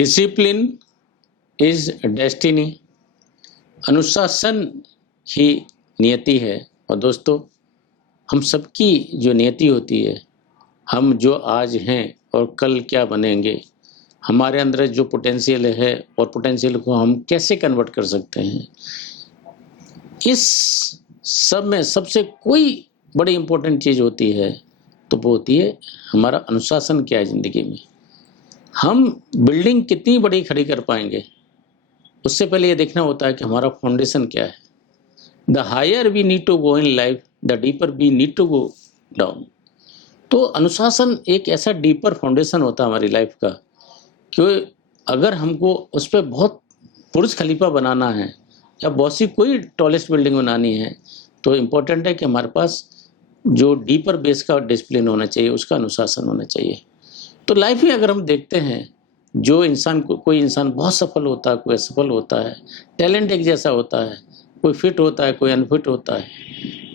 Discipline is destiny. अनुशासन ही नियति है। और दोस्तों, हम सबकी जो नियति होती है, हम जो आज हैं और कल क्या बनेंगे, हमारे अंदर जो पोटेंशियल है और पोटेंशियल को हम कैसे कन्वर्ट कर सकते हैं, इस सब में सबसे कोई बड़ी इम्पोर्टेंट चीज़ होती है तो वो होती है हमारा अनुशासन क्या है ज़िंदगी में। हम बिल्डिंग कितनी बड़ी खड़ी कर पाएंगे, उससे पहले ये देखना होता है कि हमारा फाउंडेशन क्या है। The higher we need to go in life, the deeper we need to go down. तो अनुशासन एक ऐसा डीपर फाउंडेशन होता है हमारी लाइफ का कि अगर हमको उस पर बहुत बुर्ज खलीफा बनाना है या बहुत सी कोई टॉलेस्ट बिल्डिंग बनानी है, तो इम्पोर्टेंट है कि हमारे पास जो डीपर बेस का डिसिप्लिन होना चाहिए, उसका अनुशासन होना चाहिए। तो लाइफ में अगर हम देखते हैं, जो इंसान कोई इंसान बहुत सफल होता है, कोई असफल होता है, टैलेंट एक जैसा होता है, कोई फिट होता है, कोई अनफिट होता है,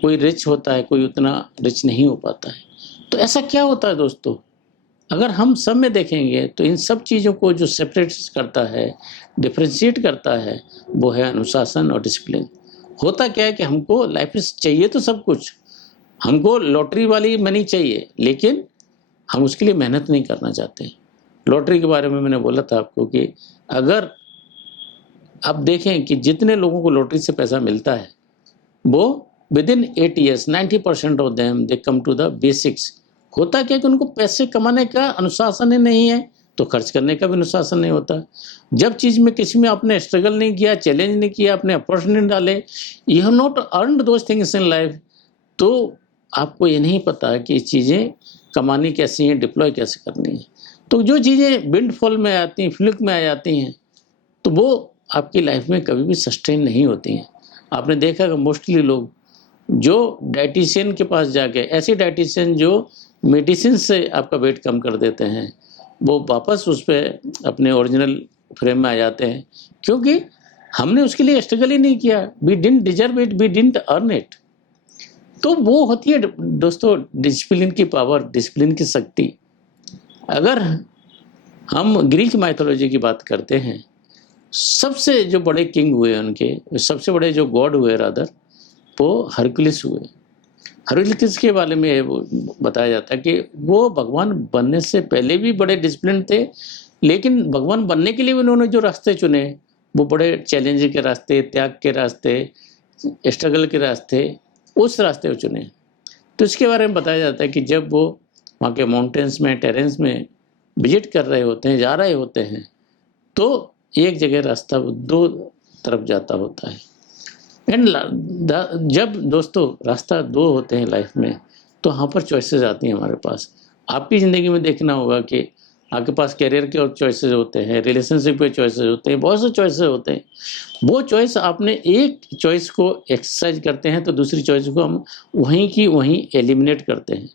कोई रिच होता है, कोई उतना रिच नहीं हो पाता है। तो ऐसा क्या होता है दोस्तों? अगर हम सब में देखेंगे तो इन सब चीज़ों को जो सेपरेट करता है, डिफ्रेंशिएट करता है, वो है अनुशासन और डिसिप्लिन। होता क्या है कि हमको लाइफ में चाहिए तो सब कुछ, हमको लॉटरी वाली मनी चाहिए, लेकिन हम उसके लिए मेहनत नहीं करना चाहते। लॉटरी के बारे में मैंने बोला था आपको कि अगर आप देखें कि जितने लोगों को लॉटरी से पैसा मिलता है, वो within 8 years 90% of them they come to the basics. होता क्या कि उनको पैसे कमाने का अनुशासन ही नहीं है, तो खर्च करने का भी अनुशासन नहीं होता। जब चीज़ में किसी में आपने स्ट्रगल नहीं किया, चैलेंज नहीं किया, अपने एफर्ट्स नहीं डाले, you have not earned those things in life, तो आपको ये नहीं पता कि चीज़ें कमानी कैसी हैं, डिप्लॉय कैसे करनी है। तो जो चीज़ें विंडफॉल में आती हैं, फ्लिक में आ जाती हैं, तो वो आपकी लाइफ में कभी भी सस्टेन नहीं होती हैं। आपने देखा कि मोस्टली लोग जो डाइटिशियन के पास जाके, ऐसे डाइटिशियन जो मेडिसिन से आपका वेट कम कर देते हैं, वो वापस उस पर अपने ओरिजिनल फ्रेम में आ जाते हैं, क्योंकि हमने उसके लिए स्ट्रगल ही नहीं किया। We didn't deserve it, we didn't earn it. तो वो होती है दोस्तों डिसिप्लिन की पावर, डिसिप्लिन की शक्ति। अगर हम ग्रीक माइथोलॉजी की बात करते हैं, सबसे जो बड़े किंग हुए उनके, सबसे बड़े जो गॉड हुए रादर, वो हरकुलिस हुए। हरकुलिस के बारे में वो बताया जाता है कि वो भगवान बनने से पहले भी बड़े डिसिप्लिन थे, लेकिन भगवान बनने के लिए उन्होंने जो रास्ते चुने, वो बड़े चैलेंज के रास्ते, त्याग के रास्ते, स्ट्रगल के रास्ते, उस रास्ते को चुने। तो इसके बारे में बताया जाता है कि जब वो वहाँ के माउंटेन्स में, टेरेंस में विजिट कर रहे होते हैं, जा रहे होते हैं, तो एक जगह रास्ता दो तरफ जाता होता है। एंड जब दोस्तों रास्ता दो होते हैं लाइफ में, तो वहाँ पर चॉइसेस आती हैं हमारे पास। आपकी ज़िंदगी में देखना होगा कि आपके पास करियर के और चॉइसेस होते हैं, रिलेशनशिप के चॉइसेस होते हैं, बहुत से चॉइसेस होते हैं। वो चॉइस आपने एक चॉइस को एक्सरसाइज करते हैं तो दूसरी चॉइस को हम वहीं की वहीं एलिमिनेट करते हैं,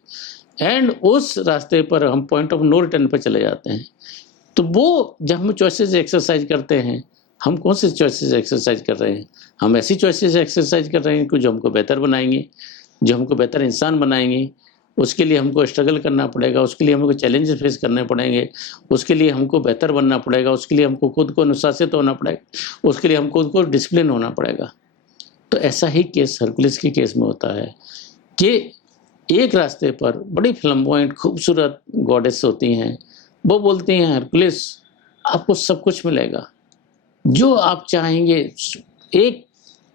एंड उस रास्ते पर हम पॉइंट ऑफ नो रिटर्न पर चले जाते हैं। तो वो जब हम चॉइसेस एक्सरसाइज करते हैं, हम कौन से चॉइसेस एक्सरसाइज कर रहे हैं? हम ऐसी चॉइसेस एक्सरसाइज कर रहे हैं कि जो हमको बेहतर बनाएंगे, जो हमको बेहतर इंसान बनाएंगे। उसके लिए हमको स्ट्रगल करना पड़ेगा, उसके लिए हमको चैलेंजेस फेस करने पड़ेंगे, उसके लिए हमको बेहतर बनना पड़ेगा, उसके लिए हमको खुद को अनुशासित होना पड़ेगा, उसके लिए हमको खुद को डिसिप्लिन होना पड़ेगा। तो ऐसा ही केस हरकुलिस के केस में होता है कि एक रास्ते पर बड़ी फ्लैम्बॉयंट खूबसूरत गॉडेस होती हैं। वो बोलती हैं, हरकुलिस आपको सब कुछ मिलेगा, जो आप चाहेंगे, एक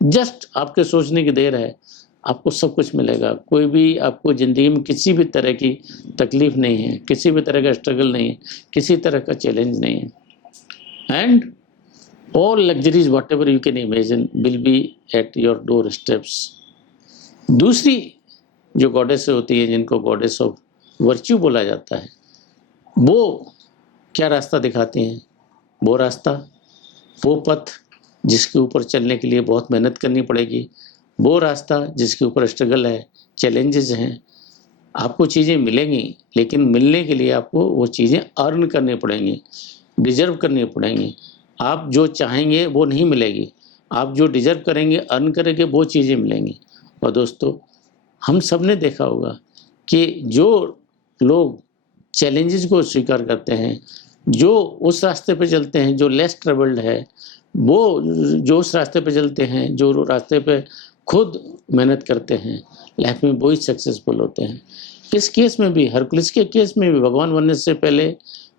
जस्ट आपके सोचने की देर है, आपको सब कुछ मिलेगा। कोई भी आपको ज़िंदगी में किसी भी तरह की तकलीफ़ नहीं है, किसी भी तरह का स्ट्रगल नहीं है, किसी तरह का चैलेंज नहीं है। And all luxuries what ever you can imagine will be at your door steps. दूसरी जो गॉडेस होती है, जिनको गॉडेस ऑफ वर्च्यू बोला जाता है, वो क्या रास्ता दिखाती हैं? वो रास्ता, वो पथ जिसके ऊपर चलने के लिए बहुत मेहनत करनी पड़ेगी, वो रास्ता जिसके ऊपर स्ट्रगल है, चैलेंजेस हैं। आपको चीज़ें मिलेंगी, लेकिन मिलने के लिए आपको वो चीज़ें अर्न करनी पड़ेंगी, डिजर्व करनी पड़ेंगी। आप जो चाहेंगे वो नहीं मिलेगी, आप जो डिजर्व करेंगे, अर्न करेंगे, वो चीज़ें मिलेंगी। और दोस्तों, हम सब ने देखा होगा कि जो लोग चैलेंजेस को स्वीकार करते हैं, जो उस रास्ते पे चलते हैं जो लेस ट्रेवल्ड है, वो जो उस रास्ते पे चलते हैं, जो रास्ते पे खुद मेहनत करते हैं, लाइफ में वो ही सक्सेसफुल होते हैं। इस केस में भी, हरकुलिस के केस में भी भगवान बनने से पहले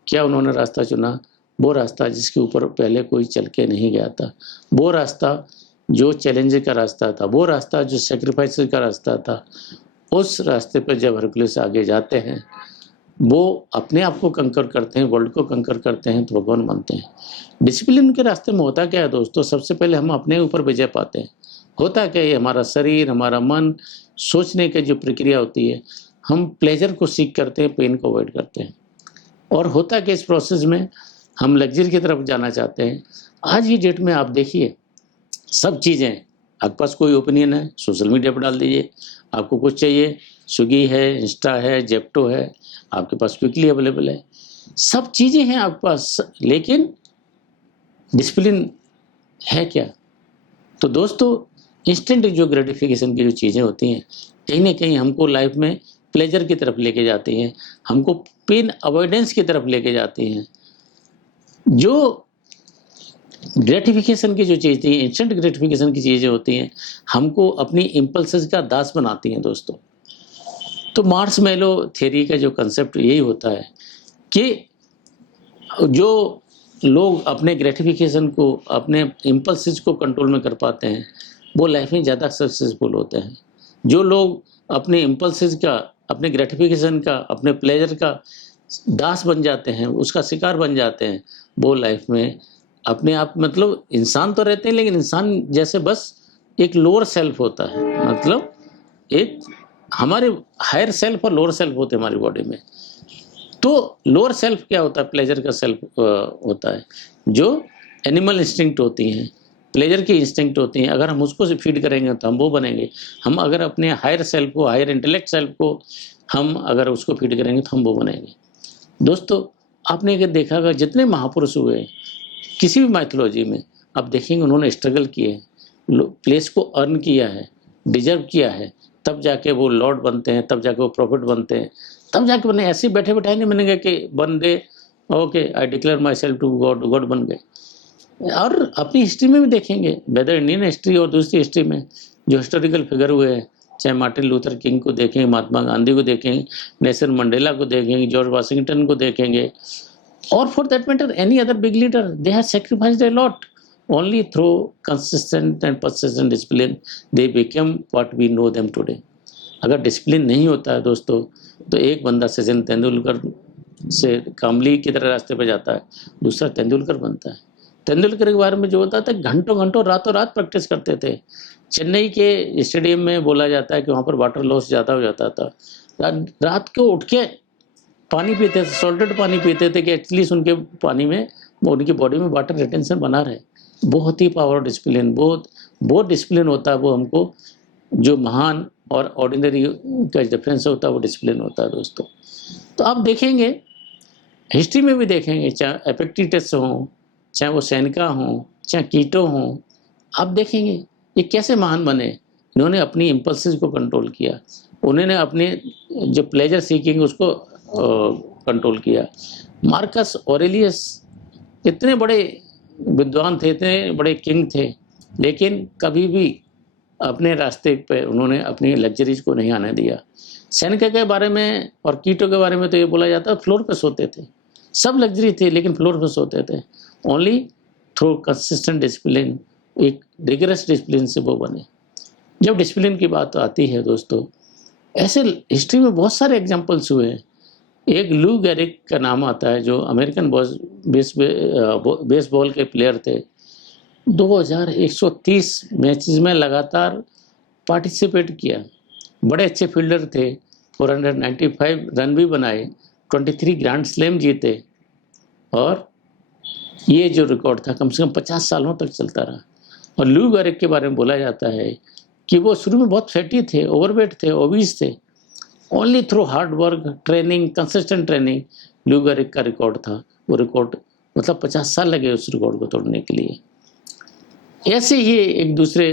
क्या उन्होंने रास्ता चुना? वो रास्ता जिसके ऊपर पहले कोई चल के नहीं गया था, वो रास्ता जो चैलेंज का रास्ता था, वो रास्ता जो सेक्रीफाइस का रास्ता था। उस रास्ते पर जब हरकुलिस आगे जाते हैं, वो अपने आप को कंकर करते हैं, वर्ल्ड को कंकर करते हैं, तो भगवान बनते हैं। डिसिप्लिन के रास्ते में होता क्या है दोस्तों? सबसे पहले हम अपने ऊपर विजय पाते हैं। होता क्या है, हमारा शरीर, हमारा मन, सोचने की जो प्रक्रिया होती है, हम प्लेजर को सीख करते हैं, पेन को अवॉइड करते हैं। और होता कि इस प्रोसेस में हम लग्जरी की तरफ जाना चाहते हैं। आज की डेट में आप देखिए, सब चीज़ें, आपके पास कोई ओपिनियन है, सोशल मीडिया पर डाल दीजिए। आपको कुछ चाहिए, स्विगी है, इंस्टा है, जेप्टो है, आपके पास क्विकली अवेलेबल है। सब चीज़ें हैं आपके पास, लेकिन डिसिप्लिन है क्या? तो दोस्तों, इंस्टेंट जो ग्रेटिफिकेशन की जो चीज़ें होती हैं, कहीं न कहीं हमको लाइफ में प्लेजर की तरफ लेके जाती हैं, हमको पेन अवॉइडेंस की तरफ लेके जाती हैं। जो ग्रेटिफिकेशन की जो चीज़ थी, इंस्टेंट ग्रेटिफिकेशन की चीज़ें होती हैं, हमको अपनी इम्पल्सेस का दास बनाती हैं दोस्तों। तो मार्शमैलो थ्योरी का जो कंसेप्ट यही होता है कि जो लोग अपने ग्रेटिफिकेशन को, अपने इम्पल्सेस को कंट्रोल में कर पाते हैं, वो लाइफ में ज़्यादा सक्सेसफुल होते हैं। जो लोग अपने इम्पल्सेस का, अपने ग्रेटिफिकेशन का, अपने प्लेजर का दास बन जाते हैं, उसका शिकार बन जाते हैं, वो लाइफ में अपने आप, मतलब इंसान तो रहते हैं, लेकिन इंसान जैसे बस एक लोअर सेल्फ होता है। मतलब एक हमारे हायर सेल्फ और लोअर सेल्फ होते हैं हमारी बॉडी में। तो लोअर सेल्फ क्या होता है? प्लेजर का सेल्फ होता है, जो एनिमल इंस्टिंक्ट होती हैं, प्लेजर की इंस्टिंक्ट होती हैं। अगर हम उसको से फीड करेंगे तो हम वो बनेंगे। हम अगर अपने हायर सेल्फ को, हायर इंटेलेक्ट सेल्फ को हम अगर उसको फीड करेंगे तो हम वो बनेंगे। दोस्तों, आपने अगर देखा होगा, जितने महापुरुष हुए किसी भी माइथोलॉजी में, आप देखेंगे उन्होंने स्ट्रगल किए, प्लेस को अर्न किया है, डिजर्व किया है, तब जाके वो लॉर्ड बनते हैं, तब जाके वो प्रॉफिट बनते हैं, तब जाके बने। ऐसे बैठे बैठाए नहीं बनेंगे कि बन गए, okay I declare my self to God, God बन गए। और अपनी हिस्ट्री में भी देखेंगे, वेदर इंडियन हिस्ट्री और दूसरी हिस्ट्री में जो हिस्टोरिकल फिगर हुए हैं, चाहे मार्टिन लूथर किंग को देखेंगे, महात्मा गांधी को देखेंगे, नेल्सन मंडेला को देखेंगे, जॉर्ज वाशिंगटन को देखेंगे, or for that matter any other big leader, they have sacrificed a lot. Only through consistent and persistent discipline they become what we know them today. अगर discipline नहीं होता है दोस्तों, तो एक बंदा सचिन तेंदुलकर से कामली की तरह रास्ते पे जाता है, दूसरा तेंदुलकर बनता है। तेंदुलकर के बारे में जो होता था, घंटों घंटों, रातों रात प्रैक्टिस करते थे। चेन्नई के स्टेडियम में बोला जाता है कि वहाँ पर वाटर लॉस ज़्यादा हो जाता था। रात को उठ के पानी पीते थे, सॉल्टेड पानी पीते थे कि एटलीस्ट उनके पानी में, उनकी बॉडी में वाटर रिटेंशन बना रहे। बहुत ही पावर डिसिप्लिन, बहुत डिसिप्लिन होता है वो हमको, जो महान और ऑर्डिनरी का डिफरेंस होता है वो डिसिप्लिन होता है दोस्तों। तो आप देखेंगे, हिस्ट्री में भी देखेंगे, चाहे एपिक्टेटस हों, चाहे वो सेनेका हों, चाहे कीटो हों, आप देखेंगे ये कैसे महान बने। इन्होंने अपनी इम्पल्सेस को कंट्रोल किया, उन्होंने अपने जो प्लेजर सीकिंग उसको कंट्रोल किया। मार्कस ऑरेलियस इतने बड़े विद्वान थे, इतने बड़े किंग थे, लेकिन कभी भी अपने रास्ते पे उन्होंने अपनी लग्जरीज को नहीं आने दिया। सेनेका के बारे में और कीटो के बारे में तो ये बोला जाता है फ्लोर पे सोते थे, सब लग्जरी थे लेकिन फ्लोर पे सोते थे। ओनली थ्रू कंसिस्टेंट डिसिप्लिन, एक रिगरस डिसिप्लिन से वो बने। जब डिसिप्लिन की बात आती है दोस्तों, ऐसे हिस्ट्री में बहुत सारे एग्जाम्पल्स हुए हैं। एक लू गेरिक का नाम आता है, जो अमेरिकन बेसबॉल के प्लेयर थे। 2130 मैचेस में लगातार पार्टिसिपेट किया, बड़े अच्छे फील्डर थे, 495 रन भी बनाए, 23 ग्रैंड स्लैम जीते, और ये जो रिकॉर्ड था कम से कम 50 सालों तक चलता रहा। और लू गेरिक के बारे में बोला जाता है कि वो शुरू में बहुत फैटी थे, ओवरवेट थे, ओबीस थे। Only through hard work, training, consistent training, लू गेरिक का रिकॉर्ड था। वो रिकॉर्ड, मतलब 50 साल लगे उस रिकॉर्ड को तोड़ने के लिए। ऐसे ही एक दूसरे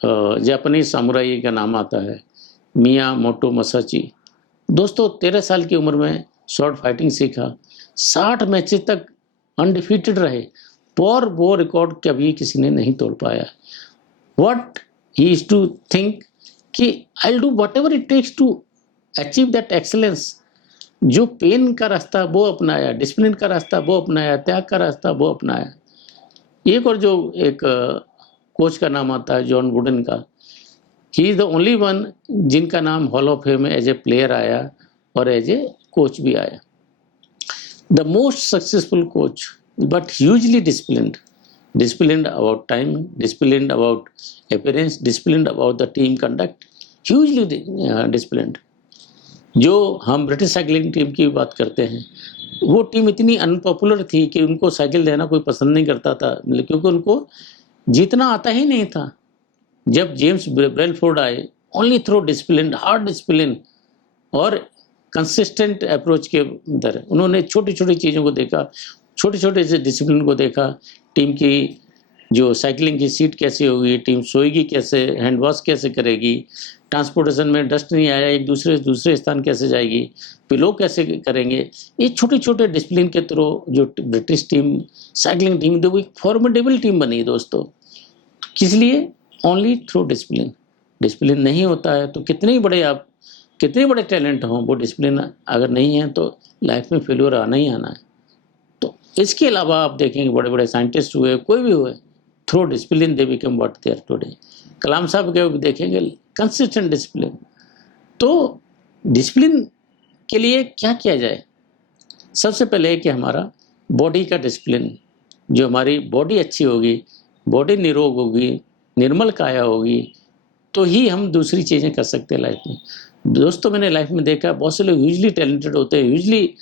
जापानीज सामुराई का नाम आता है, मियामोटो मसाची। दोस्तों 13 साल की उम्र में शॉर्ट फाइटिंग सीखा, 60 मैचेस तक अनडिफीटेड रहे, और वो रिकॉर्ड कभी किसी ने नहीं तोड़ पाया। What he is to think कि I will do whatever it takes to achieve that excellence. जो पेन का रास्ता वो अपनाया, डिसिप्लिन का रास्ता वो अपनाया, त्याग का रास्ता वो अपनाया। एक और जो एक कोच का नाम आता है जॉन वुडन का, he is the only one जिनका नाम हॉल ऑफ फेम में एज ए प्लेयर आया और एज ए कोच भी आया। The most successful coach but hugely disciplined about time, disciplined about appearance, disciplined about the team conduct, hugely disciplined। जो हम British cycling team की बात करते हैं, वो टीम इतनी अनपॉपुलर थी कि उनको साइकिल देना कोई पसंद नहीं करता था, क्योंकि उनको जीतना आता ही नहीं था। जब जेम्स ब्रेलफोर्ड आए, only through discipline, hard discipline और कंसिस्टेंट अप्रोच के अंदर उन्होंने छोटी छोटी चीज़ों को देखा, छोटे छोटे से डिसिप्लिन को देखा। टीम की जो साइकिलिंग की सीट कैसी होगी, टीम सोएगी कैसे, हैंड वॉश कैसे करेगी, ट्रांसपोर्टेशन में डस्ट नहीं आया, एक दूसरे से दूसरे स्थान कैसे जाएगी, पिलो कैसे करेंगे, ये छोटे छोटे डिसिप्लिन के थ्रू जो ब्रिटिश टीम साइकिलिंग टीम वो एक फॉर्मिडेबल टीम बनी दोस्तों। किस लिए? Only through discipline. डिसिप्लिन नहीं होता है तो कितने बड़े टैलेंट हों, वो डिसिप्लिन अगर नहीं है तो लाइफ में फेल्योर आना ही आना है। तो इसके अलावा आप देखेंगे बड़े बड़े साइंटिस्ट हुए, कोई भी हुए, through discipline they become what they are today. Kalam साहब के देखेंगे, कंसिस्टेंट डिसिप्लिन। तो डिसिप्लिन के लिए क्या किया जाए? सबसे पहले कि हमारा बॉडी का डिसिप्लिन, जो हमारी बॉडी अच्छी होगी, बॉडी निरोग होगी, निर्मल काया होगी, तो ही हम दूसरी चीज़ें कर सकते हैं लाइफ में। दोस्तों मैंने लाइफ में देखा बहुत से लोग ह्यूजली टैलेंटेड होते हैं, ह्यूजली,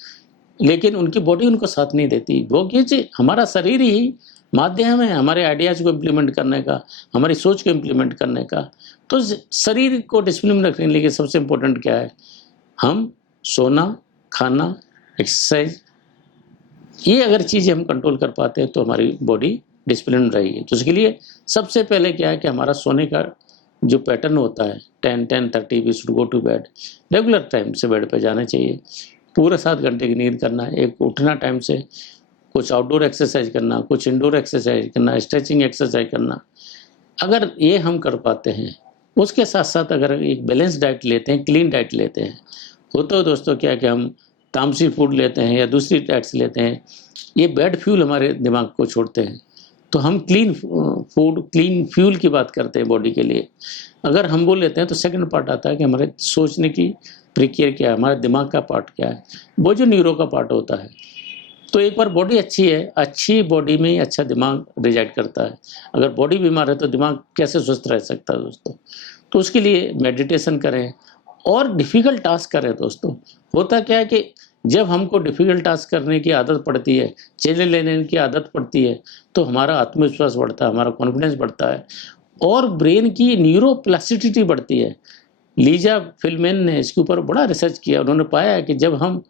लेकिन उनकी बॉडी उनको साथ नहीं देती। वो कि हमारा शरीर ही माध्यम है हमारे आइडियाज़ को इम्प्लीमेंट करने का, हमारी सोच को इम्प्लीमेंट करने का। तो शरीर को डिसिप्लिन में रखने के लिए सबसे इम्पोर्टेंट क्या है? हम सोना, खाना, एक्सरसाइज, ये अगर चीज़ें हम कंट्रोल कर पाते हैं तो हमारी बॉडी डिसिप्लिन रहेगी। तो उसके लिए सबसे पहले क्या है कि हमारा सोने का जो पैटर्न होता है 10-10:30 we should go to bed, regular time से बेड पे जाना चाहिए, पूरा 7 घंटे की नींद करना है, एक उठना टाइम से, कुछ आउटडोर एक्सरसाइज करना, कुछ इंडोर एक्सरसाइज करना, स्ट्रेचिंग एक्सरसाइज करना। अगर ये हम कर पाते हैं, उसके साथ साथ अगर एक बैलेंस डाइट लेते हैं, क्लीन डाइट लेते हैं, होता है दोस्तों क्या कि हम तामसी फूड लेते हैं या दूसरी डाइट्स लेते हैं, ये बैड फ्यूल हमारे दिमाग को छोड़ते हैं। तो हम क्लीन फूड, क्लीन फ्यूल की बात करते हैं बॉडी के लिए। अगर हम वो लेते हैं तो सेकंड पार्ट आता है कि हमारे सोचने की प्रक्रिया क्या है, हमारे दिमाग का पार्ट क्या है, वो जो न्यूरो का पार्ट होता है। तो एक बार बॉडी अच्छी है, अच्छी बॉडी में ही अच्छा दिमाग रिजाइड करता है। अगर बॉडी बीमार है तो दिमाग कैसे स्वस्थ रह सकता है दोस्तों? तो उसके लिए मेडिटेशन करें और डिफ़िकल्ट टास्क करें दोस्तों। होता क्या है कि जब हमको डिफ़िकल्ट टास्क करने की आदत पड़ती है, चैलेंज लेने की आदत पड़ती है, तो हमारा आत्मविश्वास बढ़ता है, हमारा कॉन्फिडेंस बढ़ता है और ब्रेन की न्यूरोप्लास्टिसिटी बढ़ती है। लीजा फिल्मेन ने इसके ऊपर बड़ा रिसर्च किया। उन्होंने पाया है कि जब हम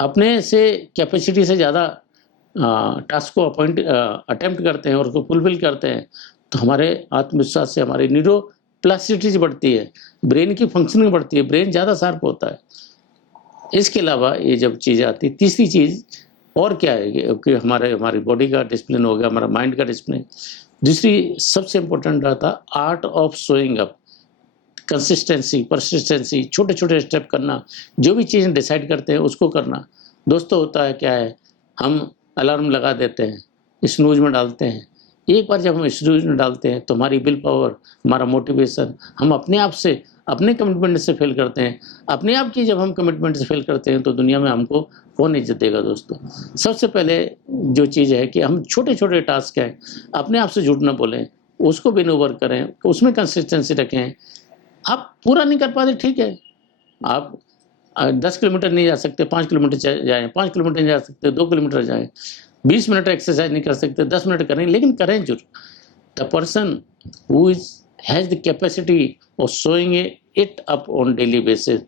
अपने से कैपेसिटी से ज़्यादा टास्क को अटेम्प्ट करते हैं और उसको फुलफिल करते हैं, तो हमारे आत्मविश्वास से हमारी न्यूरोप्लास्टिसिटी बढ़ती है, ब्रेन की फंक्शनिंग बढ़ती है, ब्रेन ज़्यादा शार्प होता है। इसके अलावा ये जब चीज़ आती है, तीसरी चीज़ और क्या है कि हमारी बॉडी का डिसिप्लिन हो गया, हमारा माइंड का डिसिप्लिन। दूसरी सबसे इम्पोर्टेंट रहता art of showing up, consistency, persistency, छोटे छोटे स्टेप करना, जो भी चीज़ें डिसाइड करते हैं उसको करना। दोस्तों होता है क्या है, हम अलार्म लगा देते हैं, स्नूज में डालते हैं। एक बार जब हम स्नूज में डालते हैं तो हमारी विल पावर, हमारा मोटिवेशन, हम अपने आप से, अपने कमिटमेंट से फेल करते हैं। अपने आप की जब हम कमिटमेंट से फेल करते हैं तो दुनिया में हमको कौन इज्जत देगा दोस्तों? सबसे पहले जो चीज़ है कि हम छोटे छोटे टास्क हैं, अपने आप से झूठ ना बोलें, उसको विन ओवर करें, उसमें कंसिस्टेंसी रखें। आप पूरा नहीं कर पाते, ठीक है, आप 10 किलोमीटर नहीं जा सकते, 5 किलोमीटर जाएँ, 5 किलोमीटर नहीं जा सकते, 2 किलोमीटर जाएँ, 20 मिनट एक्सरसाइज नहीं कर सकते, 10 मिनट करें, लेकिन करें जरूर। The person who is has the capacity of showing it up on daily basis,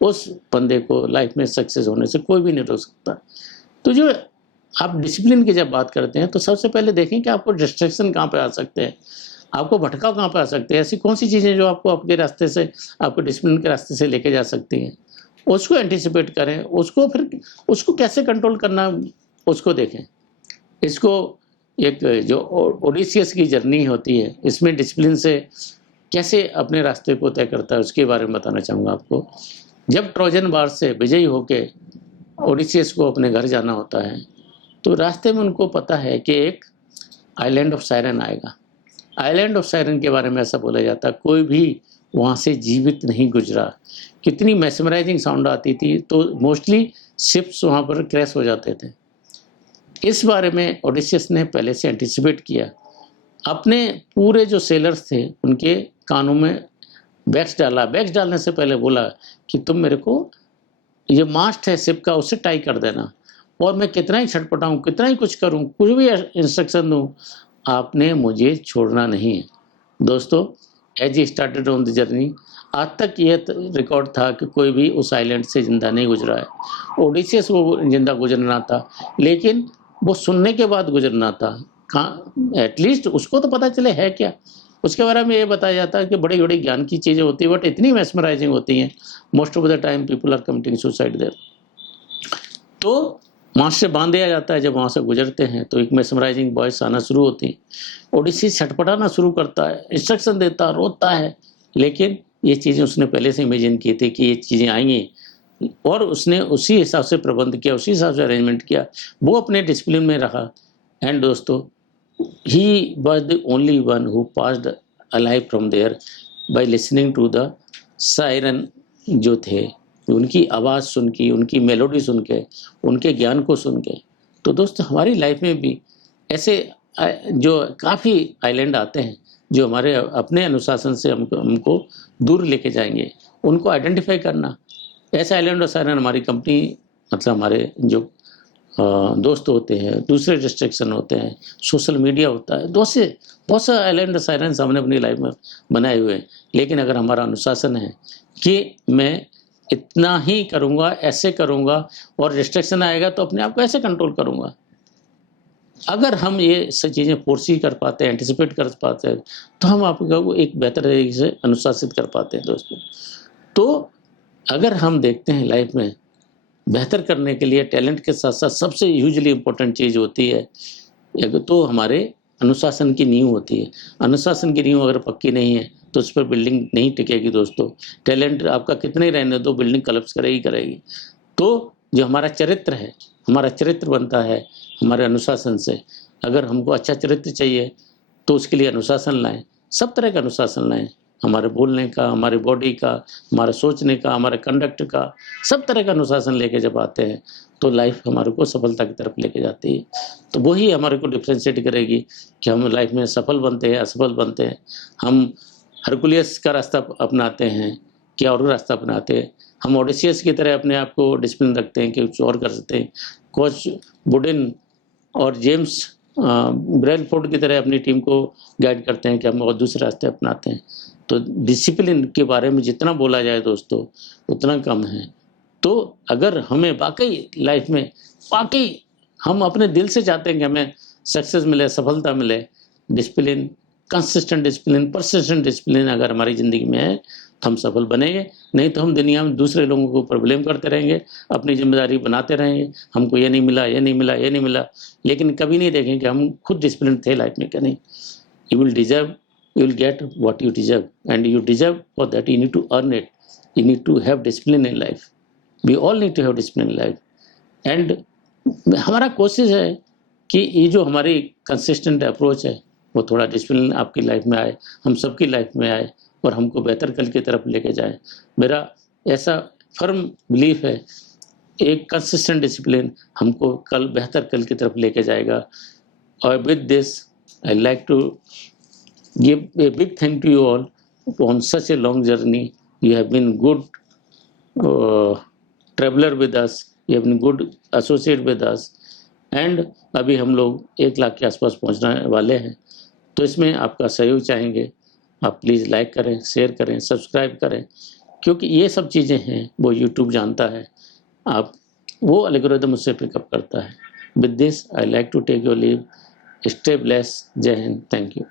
उस बंदे को लाइफ में सक्सेस होने से कोई भी नहीं रोक सकता। तो जो आप डिसिप्लिन की जब बात करते हैं तो सबसे पहले देखें कि आपको डिस्ट्रैक्शन कहाँ पे आ सकते हैं, आपको भटकाव कहाँ पे आ सकते हैं, ऐसी कौन सी चीज़ें जो आपको आपके रास्ते से, आपको डिसिप्लिन के रास्ते से लेके जा सकती हैं, उसको एंटिसिपेट करें, उसको फिर उसको कैसे कंट्रोल करना उसको देखें। इसको एक जो ओडिसियस की जर्नी होती है, इसमें डिसिप्लिन से कैसे अपने रास्ते को तय करता है, उसके बारे में बताना चाहूँगा आपको। जब ट्रोजन वार से विजयी होके ओडिसियस को अपने घर जाना होता है, तो रास्ते में उनको पता है कि एक आइलैंड ऑफ सायरन आएगा। आइलैंड ऑफ सायरन के बारे में ऐसा बोला जाता है, कोई भी वहाँ से जीवित नहीं गुजरा। कितनी मैस्मराइजिंग साउंड आती थी, तो मोस्टली शिप्स वहाँ पर क्रैश हो जाते थे। इस बारे में ओडिसियस ने पहले से एंटिसिपेट किया। अपने पूरे जो सेलर्स थे, उनके कानों में बैग्स डाला। बैग्स डालने से पहले बोला कि तुम मेरे को ये मास्ट है शिप का, उससे टाई कर देना, और मैं कितना ही छटपटाऊँ, कितना ही कुछ करूँ, कुछ भी इंस्ट्रक्शन दूँ, आपने मुझे छोड़ना नहीं है। दोस्तों, as he started on the journey, आज तक ये रिकॉर्ड था कि कोई भी उस आइलैंड से ज़िंदा नहीं गुजरा है। ओडिसियस को ज़िंदा गुजरना था, लेकिन वो सुनने के बाद गुजरना था। कहाँ एटलीस्ट उसको तो पता चले है क्या। उसके बारे में ये बताया जाता है कि बड़ी-बड़ी ज्ञान की चीज़ें होती हैं, बट इतनी मेस्मराइजिंग होती हैं, most of the time people are committing suicide there. तो वहाँ से बांध दिया जाता है। जब वहाँ से गुजरते हैं तो एक मेस्मराइजिंग वॉइस आना शुरू होती है। ओडिसी छटपटाना शुरू करता है, इंस्ट्रक्शन देता, रोता है, लेकिन ये चीज़ें उसने पहले से इमेजिन की थी कि ये चीज़ें आएँगी, और उसने उसी हिसाब से प्रबंध किया, उसी हिसाब से अरेंजमेंट किया। वो अपने डिसिप्लिन में रहा। एंड दोस्तों, he was the only one who passed alive from there by listening to the siren जो थे, उनकी आवाज़ सुन के, उनकी मेलोडी सुन के, उनके ज्ञान को सुन के। तो दोस्तों, हमारी लाइफ में भी ऐसे जो काफ़ी आइलैंड आते हैं, जो हमारे अपने अनुशासन से हमको दूर लेके जाएंगे, उनको आइडेंटिफाई करना। ऐसे आइलैंड और सायरन हमारी कंपनी, मतलब हमारे जो दोस्त होते हैं, दूसरे डिस्ट्रैक्शन होते हैं, सोशल मीडिया होता है, बहुत से आइलैंड साइलेंस हमने अपनी लाइफ में बनाए हुए हैं। लेकिन अगर हमारा अनुशासन है कि मैं इतना ही करूँगा, ऐसे करूँगा, और डिस्ट्रैक्शन आएगा तो अपने आप को ऐसे कंट्रोल करूँगा। अगर हम ये सब चीज़ें फोर्सी कर पाते हैं, एंटिसिपेट कर पाते हैं, तो हम आपको एक बेहतर तरीके से अनुशासित कर पाते हैं दोस्तों। तो अगर हम देखते हैं लाइफ में बेहतर करने के लिए टैलेंट के साथ-साथ सबसे ह्यूजली इम्पोर्टेंट चीज़ होती है, एक तो हमारे अनुशासन की नींव होती है। अनुशासन की नींव अगर पक्की नहीं है, तो उस पर बिल्डिंग नहीं टिकेगी दोस्तों। टैलेंट आपका कितने ही रहने दो, बिल्डिंग कोलैप्स करेगी करेगी। तो जो हमारा चरित्र है, हमारा चरित्र बनता है हमारे अनुशासन से। अगर हमको अच्छा चरित्र चाहिए, तो उसके लिए अनुशासन लाएँ, सब तरह का अनुशासन लाएँ। हमारे बोलने का, हमारे बॉडी का, हमारे सोचने का, हमारे कंडक्ट का, सब तरह का अनुशासन लेके जब आते हैं, तो लाइफ हमारे को सफलता की तरफ लेके जाती है। तो वही हमारे को डिफरेंशिएट करेगी कि हम लाइफ में सफल बनते हैं, असफल बनते हैं। हम हरकुलियस का रास्ता अपनाते हैं, क्या और रास्ता अपनाते हैं। हम ओडिसियस की तरह अपने आप को डिसिप्लिन रखते हैं कि कुछ और कर सकते हैं। कोच वुडन और जेम्स ब्रेनफोर्ड की तरह अपनी टीम को गाइड करते हैं कि हम और दूसरे रास्ते अपनाते हैं। तो डिसिप्लिन के बारे में जितना बोला जाए दोस्तों, उतना कम है। तो अगर हमें वाक़ई लाइफ में वाक़ई हम अपने दिल से चाहते हैं कि हमें सक्सेस मिले, सफलता मिले, discipline, consistent discipline, persistent discipline अगर हमारी ज़िंदगी में है, तो हम सफल बनेंगे। नहीं तो हम दुनिया में दूसरे लोगों के ऊपर ब्लेम करते रहेंगे, अपनी ज़िम्मेदारी बनाते रहेंगे, हमको ये नहीं मिला, ये नहीं मिला, ये नहीं मिला, लेकिन कभी नहीं देखेंगे कि हम खुद डिसिप्लिन थे लाइफ में कि नहीं। You will deserve, you will get what you deserve, and you deserve for that you need to earn it. You need to have discipline in life. We all need to have discipline in life. And हमारा कोशिश है कि ये जो हमारी consistent approach है, वो थोड़ा डिसिप्लिन आपकी लाइफ में आए, हम सबकी लाइफ में आए, और हमको बेहतर कल की तरफ लेके जाए। मेरा ऐसा फर्म बिलीफ है, एक कंसिस्टेंट डिसिप्लिन हमको कल बेहतर कल की तरफ लेके जाएगा। और with this I like to give a big thank to you all on such a long journey. You have been good traveler with us. You have been good associate with us. And अभी हम लोग 1 लाख के आसपास पहुंचने वाले हैं। तो इसमें आपका सहयोग चाहेंगे। आप प्लीज़ लाइक करें, शेयर करें, सब्सक्राइब करें, क्योंकि ये सब चीज़ें हैं वो यूट्यूब जानता है। आप वो एल्गोरिदम उससे पिकअप करता है। With this, I like to take your leave. Stay blessed. Jai Hind. Thank you.